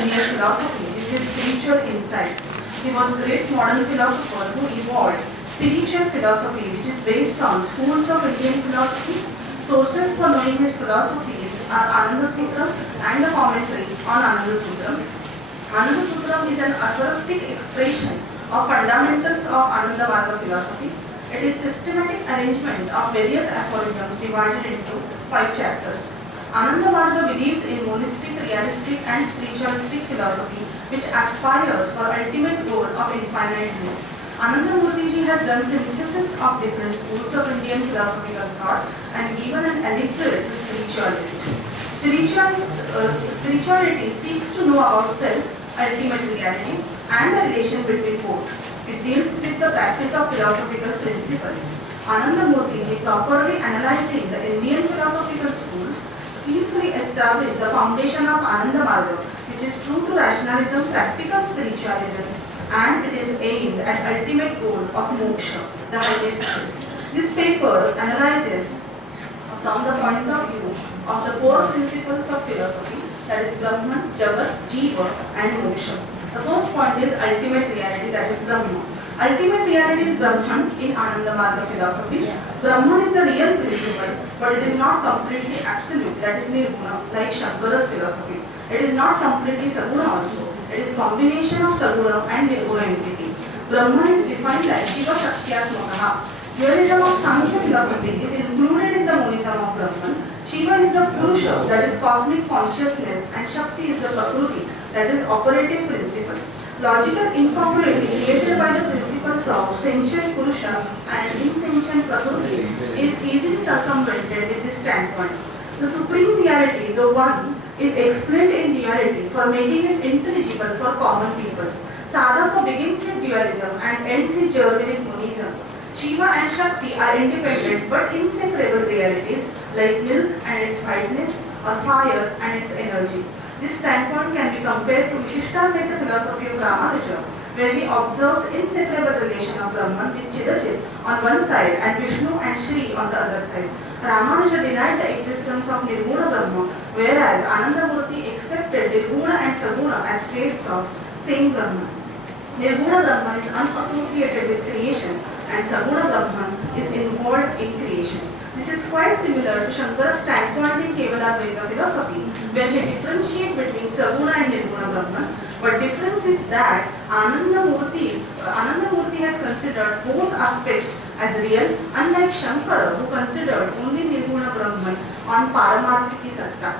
Indian philosophy with his spiritual insight. He was a great modern philosopher who evolved spiritual philosophy, which is based on schools of Indian philosophy. Sources for knowing his philosophies are Ananda Sutram and the commentary on Ananda Sutram. Ananda Sutram is an aphoristic expression of fundamentals of Ananda Marga philosophy. It is systematic arrangement of various aphorisms divided into 5 chapters. Ananda Marga believes in monistic, realistic and spiritualistic philosophy which aspires for ultimate goal of infinite bliss. Ananda Murthy has done synthesis of different schools of Indian philosophical thought and given an elixir to spiritualists. Spirituality seeks to know about self, ultimate reality and the relation between both. It deals with the practice of philosophical principles. Ananda Murthy, properly analyzing the Indian philosophical schools, skillfully established the foundation of Ananda Marga, which is true to rationalism, practical spiritualism, and it is aimed at ultimate goal of moksha, the highest bliss. This paper analyzes from the points of view of the core principles of philosophy, that is Brahman, Jagat, Jiva and moksha. The first point is ultimate reality, that is Brahman. Ultimate reality is Brahman in Ananda Marga philosophy. Brahman is the real principle, but it is not completely absolute, that is Nirguna, like Shankara's philosophy. It is not completely Saguna also. It is combination of Saguna and Nirguna entity. Brahman is defined as Shiva Shaktyatmakaha. Dualism of Samkhya philosophy is included in the monism of Brahman. Shiva is the Purusha, that is cosmic consciousness, and Shakti is the Prakriti, that is operative principle. Logical incongruity created by the principles of sentient Purusha and insentient Prakriti is easily circumvented with this standpoint. The supreme reality, the One, is explained in duality for making it intelligible for common people. Sadhaka begins with dualism and ends his journey with monism. Shiva and Shakti are independent but inseparable realities like milk and its whiteness or fire and its energy. This standpoint can be compared to Vishishtadvaita philosophy of Ramanuja, where he observes inseparable relation of Brahman with Chidajit on one side and Vishnu and Shri on the other side. Ramanuja denied the existence of Nirguna Brahma, whereas Ananda Murthy accepted Nirguna and Saguna as states of same Brahman. Nirguna Brahman is unassociated with creation and Saguna Brahman is involved in creation. This is quite similar to Shankara's standpoint in Kevaladvaita philosophy, where he differentiates between Saguna and Nirguna Brahman. But difference is that Ananda Murthy has considered both aspects as real, unlike Shankara, who considered only Nirguna Brahman on Paramarthiki Satta.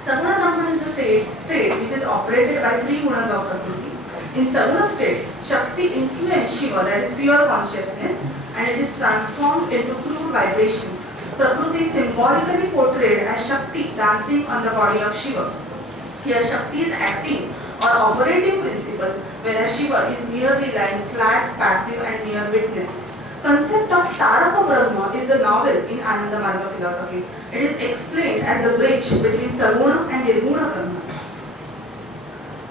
Saguna Brahman is the state which is operated by 3 gunas of Prakriti. In Saguna state, Shakti influences Shiva, that is pure consciousness, and it is transformed into crude vibrations. Prakriti is symbolically portrayed as Shakti dancing on the body of Shiva. Here Shakti is acting or operating principle, whereas Shiva is merely lying flat, passive and mere witness. Concept of Taraka Brahma is a novel in Ananda Marga philosophy. It is explained as the bridge between Saguna and Nirguna Brahma.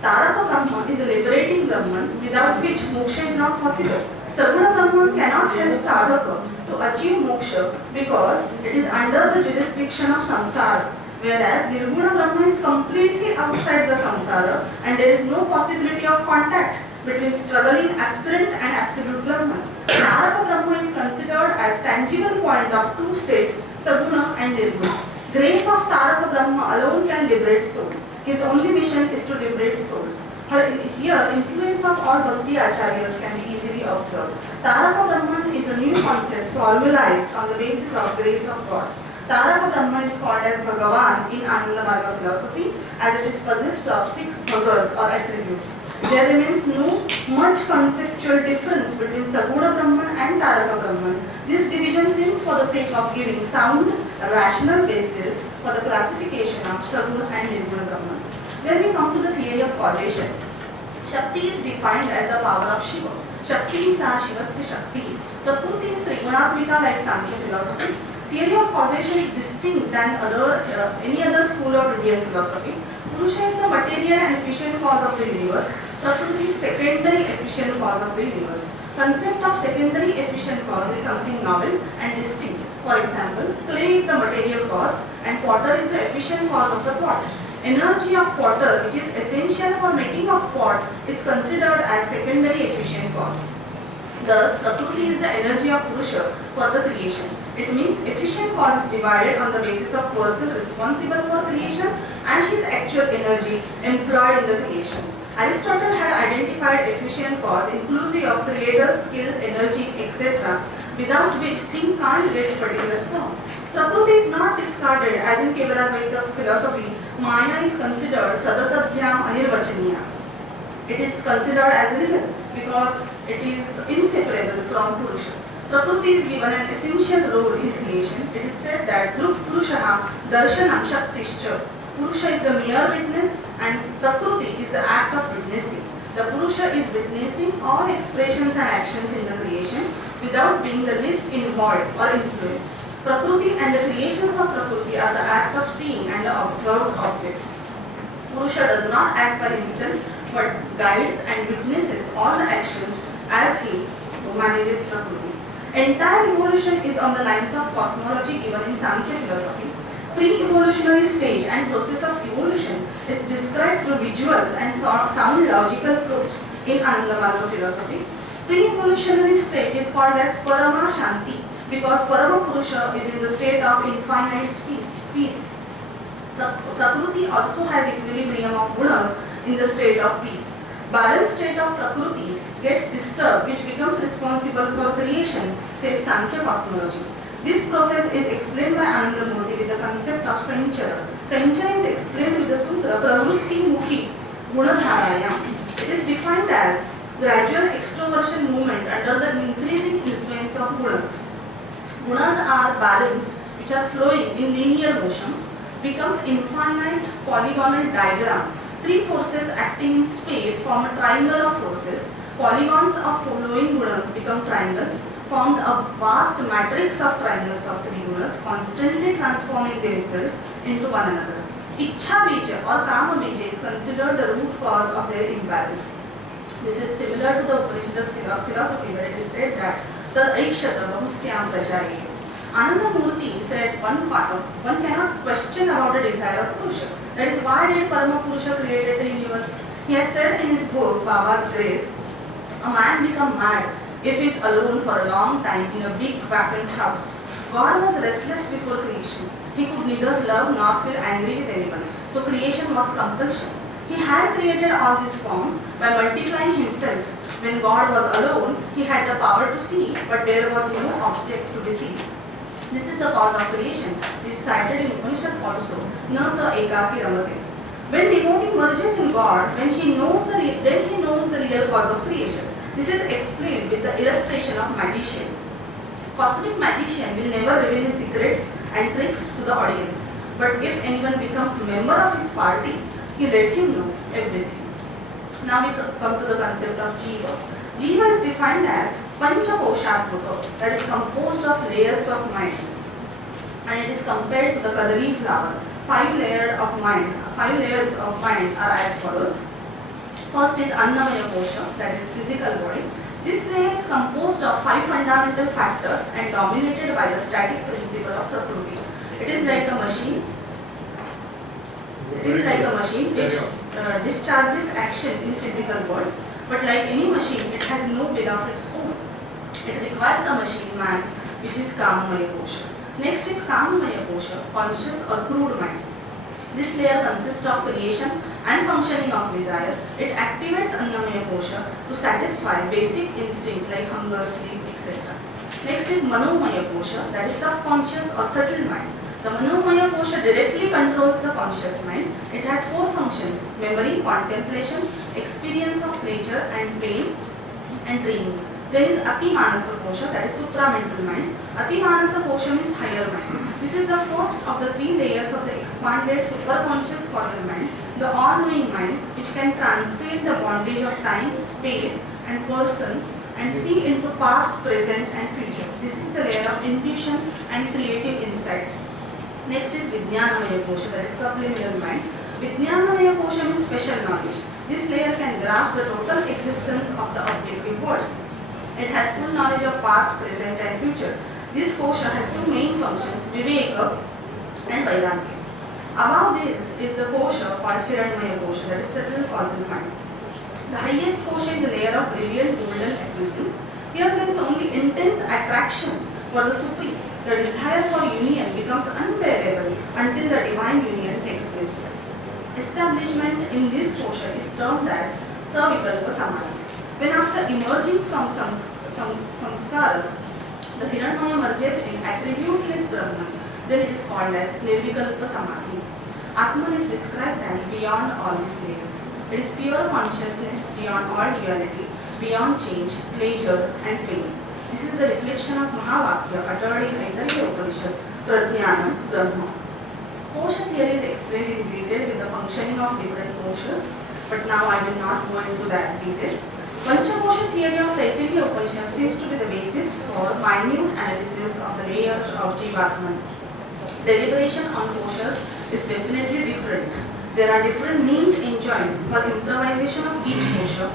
Taraka Brahma is a liberating Brahman without which moksha is not possible. Saguna Brahman cannot help sadhaka to achieve moksha because it is under the jurisdiction of samsara, whereas Nirguna Brahma is completely outside the samsara and there is no possibility of contact between struggling aspirant and absolute Brahman. Taraka Brahma is considered as tangible point of 2 states, Saguna and Nirguna. Grace of Taraka Brahma alone can liberate soul. His only mission is to liberate souls. Here, influence of all Bhakti Acharyas can be easily observed. Taraka Brahman is a new concept formalized on the basis of grace of God. Taraka Brahman is called as Bhagavan in Ananda Marga philosophy as it is possessed of 6 bhagas or attributes. There remains no much conceptual difference between Saguna Brahman and Taraka Brahman. This division seems for the sake of giving sound, rational basis for the classification of Saguna and Nirguna Brahman. Then we come to the theory of causation. Shakti is defined as the power of Shiva. Shakti sa Shivasya Shakti. Prakriti is Trigunatmika like Sankhya philosophy. Theory of causation is distinct than any other school of Indian philosophy. Purusha is the material and efficient cause of the universe. Prakriti is secondary efficient cause of the universe. Concept of secondary efficient cause is something novel and distinct. For example, clay is the material cause and water is the efficient cause of the pot. Energy of water, which is essential thought is considered as secondary efficient cause. Thus, Prakriti is the energy of Purusha for the creation. It means efficient cause is divided on the basis of person responsible for creation and his actual energy employed in the creation. Aristotle had identified efficient cause inclusive of creator, skill, energy, etc., without which thing can't get particular form. Prakriti is not discarded as in Kevaladvaita philosophy. Maya is considered sadasadhyam anirvachaniya. It is considered as real because it is inseparable from Purusha. Prakriti is given an essential role in creation. It is said that through Purusha darshanam shaktischa. Purusha is the mere witness and Prakriti is the act of witnessing. The Purusha is witnessing all expressions and actions in the creation without being the least involved or influenced. Prakriti and the creations of Prakriti are the act of seeing and the observed objects. Purusha does not act by himself but guides and witnesses all the actions as he manages Prakriti. Entire evolution is on the lines of cosmology given in Sankhya philosophy. Pre-evolutionary stage and process of evolution is described through visuals and sound logical proofs in Anandamarga philosophy. Pre-evolutionary stage is called as Parama Shanti because Parama Purusha is in the state of infinite peace. The Prakriti also has equilibrium of gunas in the state of peace. Balanced state of Prakriti gets disturbed which becomes responsible for creation, says Sankhya cosmology. This process is explained by Anandamurti with the concept of Sanchara. Sanchara is explained with the sutra Pravrutti Mukhi Gunadharayam. It is defined as gradual extroversion movement under the increasing influence of gunas. Gunas are balanced, which are flowing in linear motion, becomes infinite polygonal diagram. Three forces acting in space form a triangle of forces. Polygons of flowing gunas become triangles, formed a vast matrix of triangles of three gunas, constantly transforming themselves into one another. Ichha bija or kama bija is considered the root cause of their imbalance. This is similar to the Upanishad philosophy where it is said that the Aikshata Bahusyam Prajaye. Anandamurti said one cannot question about the desire of Purusha. That is why did Parama Purusha created the universe. He has said in his book Baba's Grace, a man become mad if he is alone for a long time in a big vacant house. God was restless before creation. He could neither love nor feel angry with anyone. So creation was compulsion. He had created all these forms by multiplying himself. When God was alone, he had the power to see, but there was no object to be seen. This is the cause of creation, which is cited in Upanishad also. Na sa ekaki ramate. When devotee merges in God, then he knows the real cause of creation. This is explained with the illustration of magician. Cosmic magician will never reveal his secrets and tricks to the audience. But if anyone becomes a member of his party, he let him know everything. Now we come to the concept of Jiva. Jiva is defined as Panchakoshatmaka, that is composed of layers of mind. And it is compared to the Kadari flower. 5 layers of mind are as follows. First is Annamaya Kosha, that is physical body. This layer is composed of 5 fundamental factors and dominated by the static principle of Prakriti. It is like a machine. Which discharges action in physical world, but like any machine, it has no will of its own. It requires a machine man, which is Kamamaya Kosha. Next is Kamamaya Kosha, conscious or crude mind. This layer consists of creation and functioning of desire. It activates Annamaya Kosha to satisfy basic instinct like hunger, sleep, etc. Next is Manomaya Kosha, that is subconscious or subtle mind. The Manomaya Kosha directly controls the conscious mind. It has 4 functions: memory, contemplation, experience of pleasure and pain, and dreaming. There is Ati Manasa Kosha, that is supramental mind. Ati Manasa Kosha means higher mind. This is the first of the 3 layers of the expanded superconscious causal mind, the all-knowing mind, which can transcend the bondage of time, space, and person and see into past, present, and future. This is the layer of intuition and creative insight. Next is Vijnanamaya Kosha, that is subliminal mind. Vijnanamaya Kosha means special knowledge. This layer can grasp the total existence of the objective world. It has full knowledge of past, present, and future. This Kosha has 2 main functions, Viveka and Vairagya. Above this is the Kosha called Hiranmaya Kosha, that is settled causal mind. The highest kosha is a layer of brilliant golden appearance. Here there is only intense attraction for the supreme. The desire for union becomes unbearable until the divine union takes place. Establishment in this kosha is termed as Savikalpa Samadhi. When after emerging from samskara, the Hiranmaya merges in attributeless Brahman, then it is called as Nirvikalpa Samadhi. Atman is described as beyond all these layers. It is pure consciousness beyond all duality, beyond change, pleasure and pain. This is the reflection of Mahavakya uttered in Aitariya Upanishad, Prajnanam Brahma. Kosha theory is explained in detail with the functioning of different koshas, but now I will not go into that detail. Panchakosha theory of Aitariya Upanishad seems to be the basis for minute analysis of the layers of Jivatman. Deliberation on koshas is definitely different. There are different means enjoined for improvisation of each kosha.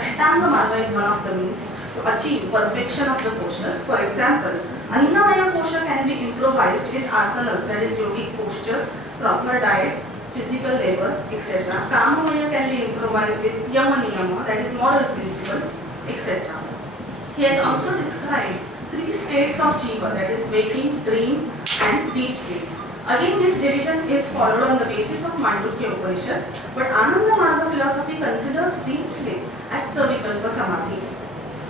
Ashtanga Marga is one of the means to achieve perfection of the koshas. For example, Annamaya kosha can be improvised with asanas, that is yogic postures, proper diet, physical labor, etc. Kamamaya can be improvised with yama niyama, that is moral principles, etc. He has also described 3 states of jiva, that is waking, dream and deep sleep. Again, this division is followed on the basis of Mandukya Upanishad, but Ananda Marga philosophy considers deep sleep as Savikalpa Samadhi,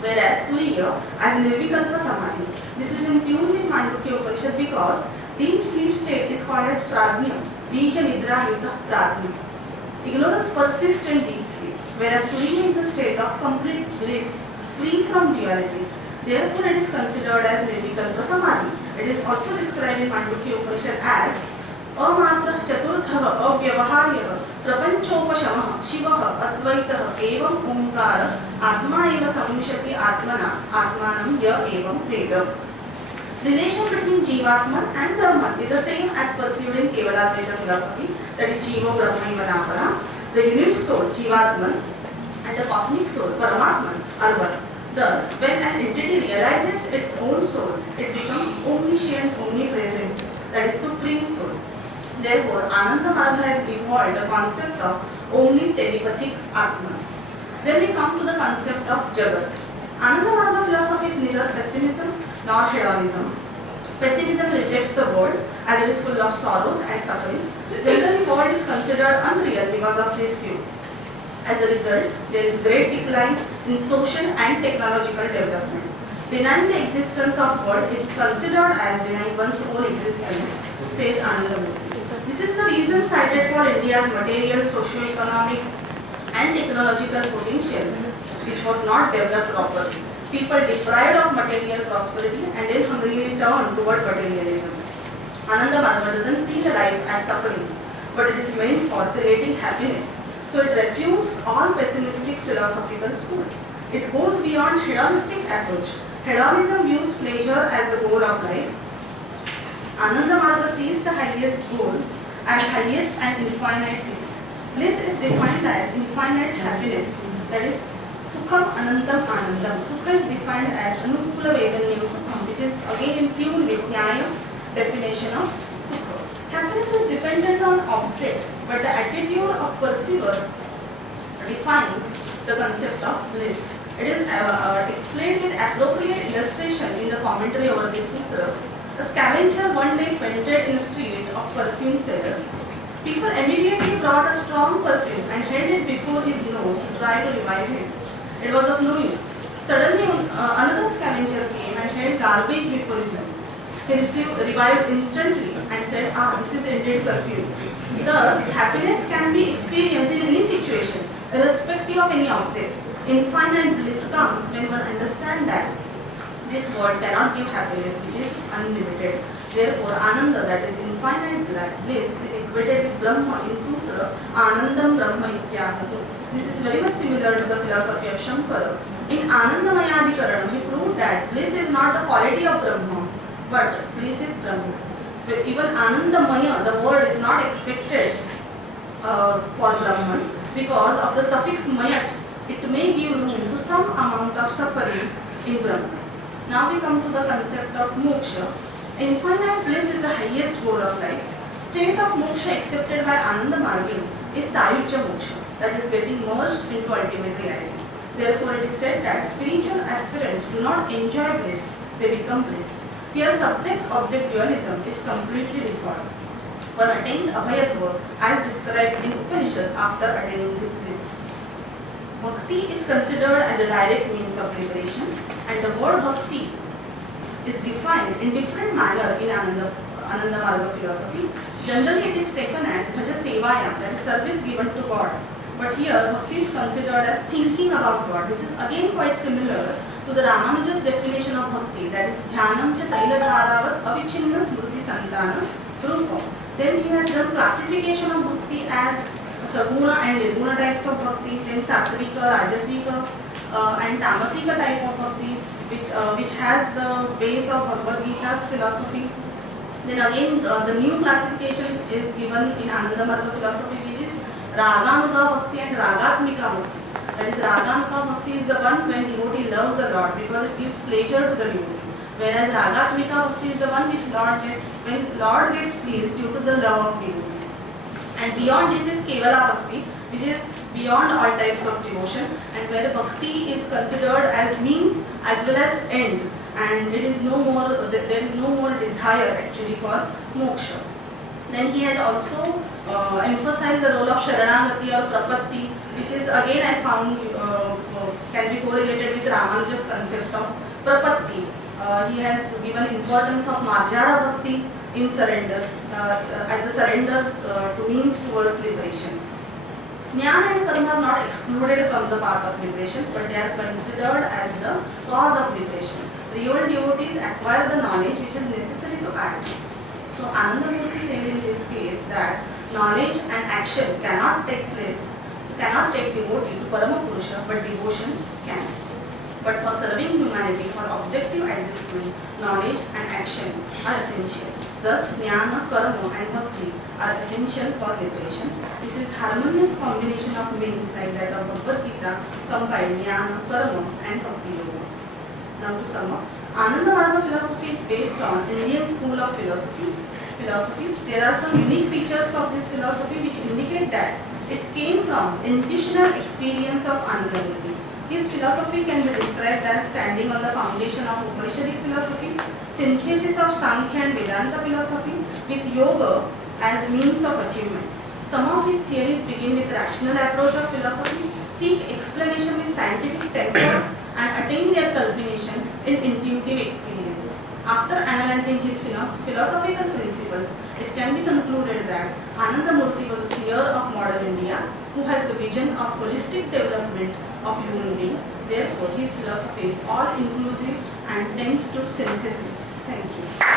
whereas Turiya as Nirvikalpa Samadhi. This is in tune with Mandukya Upanishad because deep sleep state is called as Prajna, Bija Nidra Yuta Prajna. Ignorance persists in deep sleep, whereas Turiya is a state of complete bliss, free from dualities. Therefore, it is considered as Nirvikalpa Samadhi. It is also described in Mandukya Upanishad as Amatra Chaturtha Avyavaharya Prapanchopashamah Shivaha Advaitah Evam Omkara Atma Eva Samvishati Atmana Atmanam Ya Evam Vedam. Relation between Jivatman and Brahman is the same as pursued in Kevaladvaita philosophy, that is Jiva Brahma Eva Napara. The unit soul, Jivatman, and the cosmic soul, Paramatman, are one. Thus, when an entity realizes its own soul, it becomes omniscient, omnipresent, that is Supreme Soul. Therefore, Ananda Marga has evolved the concept of omni-telepathic Atman. Then we come to the concept of Jagat. Ananda Marga philosophy is neither pessimism nor hedonism. Pessimism rejects the world as it is full of sorrows and suffering. Generally, the world is considered unreal because of this view. As a result, there is great decline in social and technological development. Denying the existence of world is considered as denying one's own existence, says Anandamurti. This is the reason cited for India's material, socio-economic and technological potential, which was not developed properly. People deprived of material prosperity and then hungrily turn toward materialism. Ananda Marga doesn't see the life as sufferings, but it is meant for creating happiness. So it refutes all pessimistic philosophical schools. It goes beyond hedonistic approach. Hedonism views pleasure as the goal of life. Ananda Marga sees the highest goal as highest and infinite bliss. Bliss is defined as infinite happiness, that is Sukham Anandam Anandam. Sukha is defined as Anukula Vedanyam Sukham, which is again in tune with Nyaya definition of Sukha. Happiness is dependent on object, but the attitude of perceiver defines the concept of bliss. It is explained with appropriate illustration in the commentary over this sutra. A scavenger one day fainted in a street of perfume sellers. People immediately brought a strong perfume and held it before his nose to try to revive him. It was of no use. Suddenly, another scavenger came and held garbage before his nose. He revived instantly and said, this is indeed perfume. Thus, happiness can be experienced in any situation, irrespective of any object. Infinite bliss comes when one understands that this world cannot give happiness, which is unlimited. Therefore, Ananda, that is infinite bliss, is equated with Brahma in Sutra, Anandam Brahma Ityahatu. This is very much similar to the philosophy of Shankara. In Anandamayadikaranam, he proved that bliss is not the quality of Brahma, but bliss is Brahma. But even Anandamaya, the word is not expected for Brahman because of the suffix Maya. It may give room to some amount of suffering in Brahman. Now we come to the concept of moksha. Infinite bliss is the highest goal of life. State of moksha accepted by Ananda Marga is Sayuja moksha. that is getting merged into ultimate reality. Therefore, it is said that spiritual aspirants do not enjoy bliss, they become bliss. Here, subject-object dualism is completely dissolved. One attains abhayatva as described in Upanishad after attaining this bliss. Bhakti is considered as a direct means of liberation, and the word bhakti is defined in different manner in Ananda Marga philosophy. Generally, it is taken as bhaja sevaya, that is service given to God. But here, bhakti is considered as thinking about God. This is again quite similar to the Ramanuja's definition of bhakti, that is dhyanam cha tailadharavat avichinna smriti santana rupam. Then he has done classification of bhakti as saguna and nirguna types of bhakti, then satvika, rajasika and tamasika type of bhakti, which has the base of Bhagavad Gita's philosophy. Then again the new classification is given in Ananda Marga philosophy, which is Raganuga Bhakti and Ragatmika Bhakti. That is, Raganuga Bhakti is the one when devotee loves the Lord because it gives pleasure to the devotee. Whereas Ragatmika Bhakti is the one which when Lord gets pleased due to the love of devotee. And beyond this is Kevala Bhakti, which is beyond all types of devotion, and where Bhakti is considered as means as well as end, and it is no more, there is no more desire actually for moksha. Then he has also emphasized the role of Sharanagati or Prapatti, which is again I found can be correlated with Ramanuja's concept of Prapatti. He has given importance of Marjara Bhakti in surrender, as a surrender to means towards liberation. Jnana and karma are not excluded from the path of liberation, but they are considered as the cause of liberation. Real devotees acquire the knowledge which is necessary to act. So Anandamurti says in this case that knowledge and action cannot take devotee to Parama Purusha, but devotion can. But for serving humanity, for objective adjustment, knowledge and action are essential. Thus, jnana, karma and bhakti are essential for liberation. This is harmonious combination of means like that of Bhagavad Gita combined jnana, karma and bhakti yoga. Now to sum up, Ananda Marga philosophy is based on Indian school of philosophies. There are some unique features of this philosophy which indicate that it came from intuitional experience of Anandamurti. His philosophy can be described as standing on the foundation of Upanishadic philosophy, synthesis of Sankhya and Vedanta philosophy, with yoga as means of achievement. Some of his theories begin with rational approach of philosophy, seek explanation with scientific temper, and attain their culmination in intuitive experience. After analyzing his philosophical principles, it can be concluded that Anandamurti was a seer of modern India who has the vision of holistic development of human being. Therefore, his philosophy is all-inclusive and tends to synthesis. Thank you.